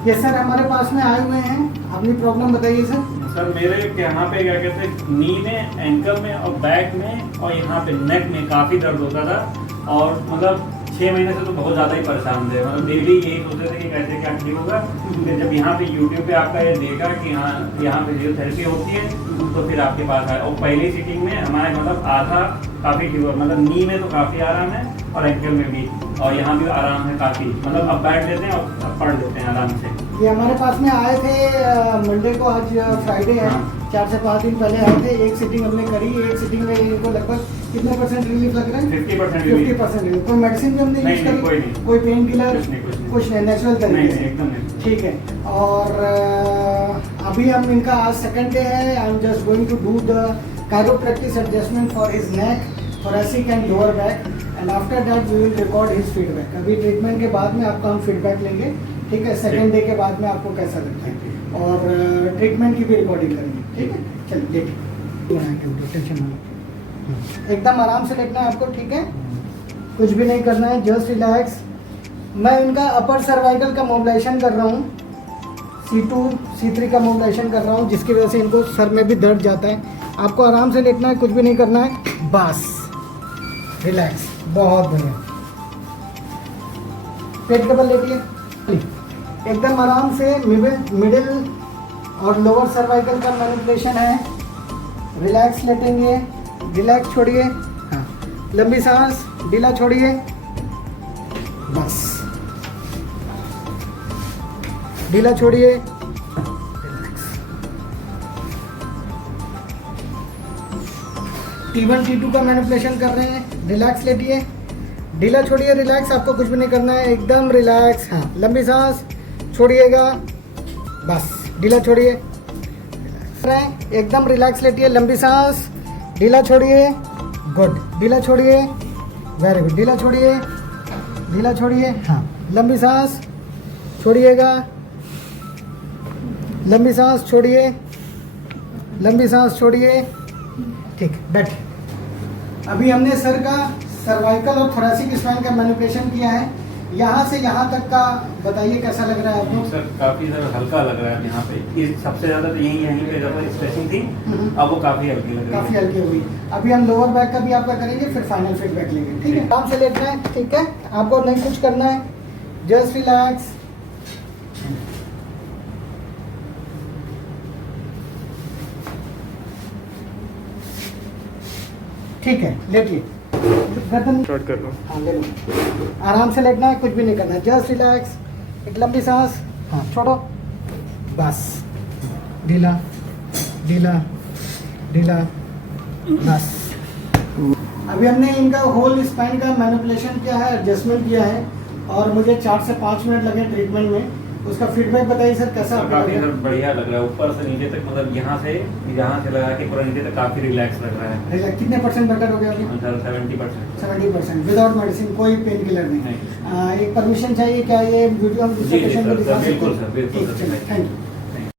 ये सर हमारे पास में आए हुए हैं, अपनी प्रॉब्लम बताइए सर। सर मेरे यहाँ पे क्या कहते हैं, नी में, एंकल में और बैक में और यहाँ पे नेक में काफ़ी दर्द होता था। और मतलब 6 महीने से तो बहुत ज़्यादा ही परेशान थे। मतलब डेली यही सोचते थे कि कैसे क्या ठीक होगा। फिर जब यहाँ पे यूट्यूब पे आपका ये देखा कि हाँ यहाँ पे फिजियोथेरेपी होती है, तो फिर आपके पास आया। और पहली सीटिंग में हमारे मतलब आधा काफ़ी ठीक हुआ। मतलब नी में तो काफ़ी आराम है और एंकल में भी, और यहाँ भी आराम है काफ़ी। मतलब अब बैठ लेते हैं और अब पढ़ लेते हैं आराम से। ये हमारे पास में आए थे मंडे को, आज फ्राइडे है। 4 से 5 दिन पहले आए थे। एक सीटिंग हमने करी। एक सीटिंग में इनको लगभग कितने % रिलीफ लग रहा है? 50% रिलीफ। कोई मेडिसिन भी हमने यूज करी? कोई पेन किलर? कुछ नहीं, नेचुरल तरीके से एकदम नहीं। ठीक है। और अभी हम इनका आज सेकंड डे है। I am just going to do the chiropractic adjustment for his neck, thoracic and lower back, and after that we will record his feedback. अभी ट्रीटमेंट के बाद में आपका हम फीडबैक लेंगे, ठीक है? सेकंड डे के बाद में आपको कैसा लगता है, और ट्रीटमेंट की भी रिकॉर्डिंग करेंगे, ठीक है? चलिए देखिए, टेंशन मत, एकदम आराम से लेटना है आपको, ठीक है? कुछ भी नहीं करना है, जस्ट रिलैक्स। मैं इनका अपर सर्वाइकल का मोबिलाइजेशन कर रहा हूँ, C2 C3 का मोबिलाइजेशन कर रहा हूँ, जिसकी वजह से इनको सर में भी दर्द जाता है। आपको आराम से लेटना है, कुछ भी नहीं करना है, बस रिलैक्स। बहुत बढ़िया। पेट के बल लेटिए, एकदम आराम से। मिडिल और लोअर सर्वाइकल का मैनिपुलेशन है। रिलैक्स लेटेंगे, रिलैक्स छोड़िए, हाँ, लंबी सांस, ढीला छोड़िए, बस ढीला छोड़िए, T1 T2 का मैनिपुलेशन कर रहे हैं। रिलैक्स लेटिए, ढीला छोड़िए, रिलैक्स। आपको कुछ भी नहीं करना है, एकदम रिलैक्स। हाँ, लंबी सांस छोड़िएगा, बस ढीला छोड़िए, एकदम रिलैक्स लेटिए, लंबी सांस, ढीला छोड़िए, गुड, ढीला छोड़िए, वेरी गुड, ढीला छोड़िए, ढीला छोड़िए, हाँ, लंबी सांस छोड़िएगा, लंबी सांस छोड़िए, लंबी सांस छोड़िए, ठीक, बैठ। अभी हमने सर का सर्वाइकल और थोरैसिक स्पाइन का मैनिपुलेशन किया है। यहाँ से यहाँ तक का बताइए कैसा लग रहा है आपको? सर काफ़ी ज़्यादा हल्का लग रहा है यहाँ पे। सबसे ज़्यादा तो यहीं पे ज़्यादा स्ट्रेचिंग थी, अब वो काफ़ी हल्की लग रही है। काफ़ी हल्की हुई। अभी हम लोअर बैक का भी आपका करेंगे, फिर फाइनल फीडबैक लेंगे, ठीक है? आराम से लेटना है, ठीक है? आपको नहीं कुछ करना है, जस्ट रिलैक्स। ठीक है, लेटिए, गर्दन स्टार्ट कर लो। हाँ, ले लो। आराम से लेटना है, कुछ भी नहीं करना है, जस्ट रिलैक्स। एक लंबी सांस, हाँ, छोड़ो, बस ढीला ढीला ढीला, बस। अभी हमने इनका होल स्पाइन का मैनिपुलेशन किया है, एडजस्टमेंट किया है, और मुझे 4 से 5 मिनट लगे ट्रीटमेंट में। उसका फीडबैक बताइए सर, कैसा आपको काफ़ी लगा? सर बढ़िया लग रहा है, ऊपर से नीचे तक। मतलब यहाँ से लगा के पूरा नीचे तक काफ़ी रिलैक्स लग रहा है। कितने % बेटर हो गया अभी? सर 70%। 70% विदाउट मेडिसिन, कोई पेन किलर नहीं। एक परमिशन चाहिए क्या, ये वीडियो हम दूसरे पेशेंट को दिखा सकते हैं? बिल्कुल सर, बिल्कुल सर, थैंक यू।